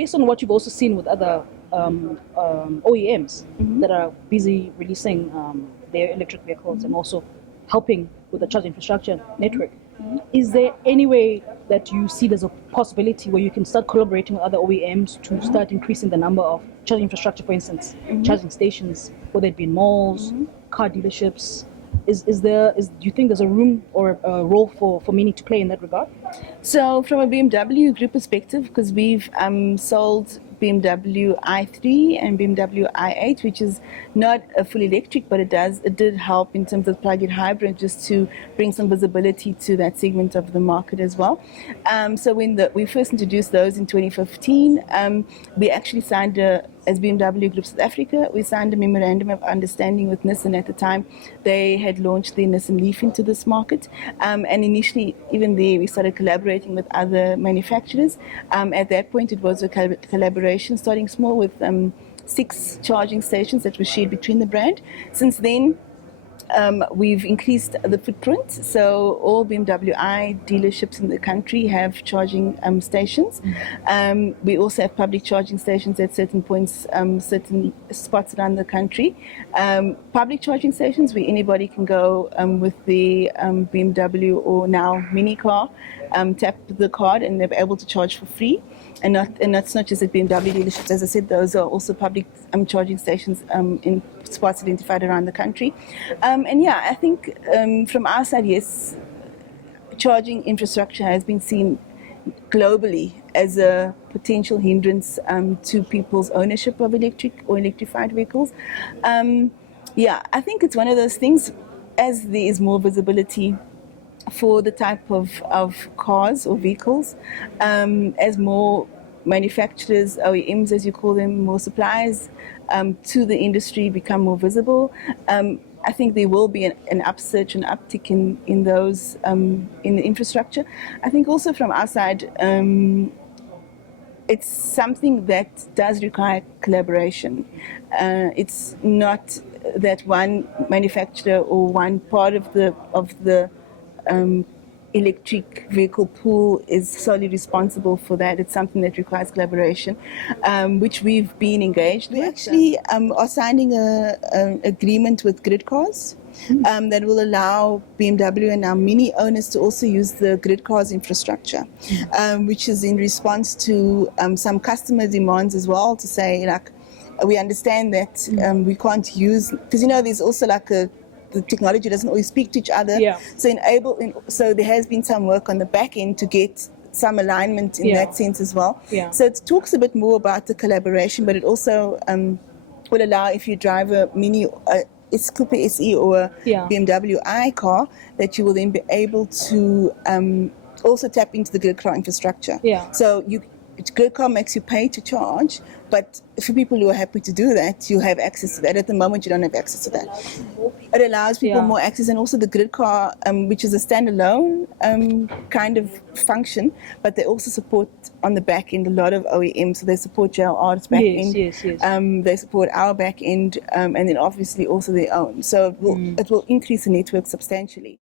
based on what you've also seen with other OEMs that are busy releasing their electric vehicles and also helping with the charge infrastructure network, is there any way that you see there's a possibility where you can start collaborating with other OEMs to start increasing the number of charging infrastructure, for instance, charging stations, whether it be in malls, car dealerships? Do you think there's a room or a role for Mini to play in that regard? So from a BMW group perspective, because we've sold BMW i3 and BMW i8, which is not a full electric, but it did help in terms of plug-in hybrid, just to bring some visibility to that segment of the market as well. So when we first introduced those in 2015, we actually signed as BMW Group South Africa, we signed a memorandum of understanding with Nissan at the time. They had launched the Nissan Leaf into this market, and initially, even there, we started collaborating with other manufacturers. At that point, it was a collaboration, starting small with 6 charging stations that were shared between the brand. Since then, we've increased the footprint, so all BMW i dealerships in the country have charging stations. We also have public charging stations at certain points, certain spots around the country. Public charging stations where anybody can go with the BMW or now Mini car, tap the card and they're able to charge for free. And that's not just at BMW dealerships. As I said, those are also public charging stations in spots identified around the country. And yeah, I think from our side, yes, charging infrastructure has been seen globally as a potential hindrance to people's ownership of electric or electrified vehicles. Yeah, I think it's one of those things, as there is more visibility for the type of cars or vehicles, as more manufacturers, OEMs as you call them, more suppliers to the industry become more visible, I think there will be an upsurge, an uptick in those, in the infrastructure. I think also from our side, it's something that does require collaboration. It's not that one manufacturer or one part of the electric vehicle pool is solely responsible for that. It's something that requires collaboration, which we've been engaged with. We actually are signing an agreement with Grid Cars that will allow BMW and our Mini owners to also use the Grid Cars infrastructure, which is in response to some customer demands as well, to say, like, we understand that we can't use, because there's also like the technology doesn't always speak to each other. Yeah. So there has been some work on the back end to get some alignment in that sense as well. Yeah. So it talks a bit more about the collaboration, but it also will allow, if you drive a Mini, Coupe SE or a BMW i car, that you will then be able to also tap into the grid car infrastructure. Yeah. So Grid Car makes you pay to charge, but for people who are happy to do that, you have access to that. At the moment, you don't have access to that. It allows people more access, and also the Grid Car, which is a standalone kind of function, but they also support on the back end a lot of OEMs. So they support JLR's back end. Yes. They support our back end, and then obviously also their own. So it will increase the network substantially.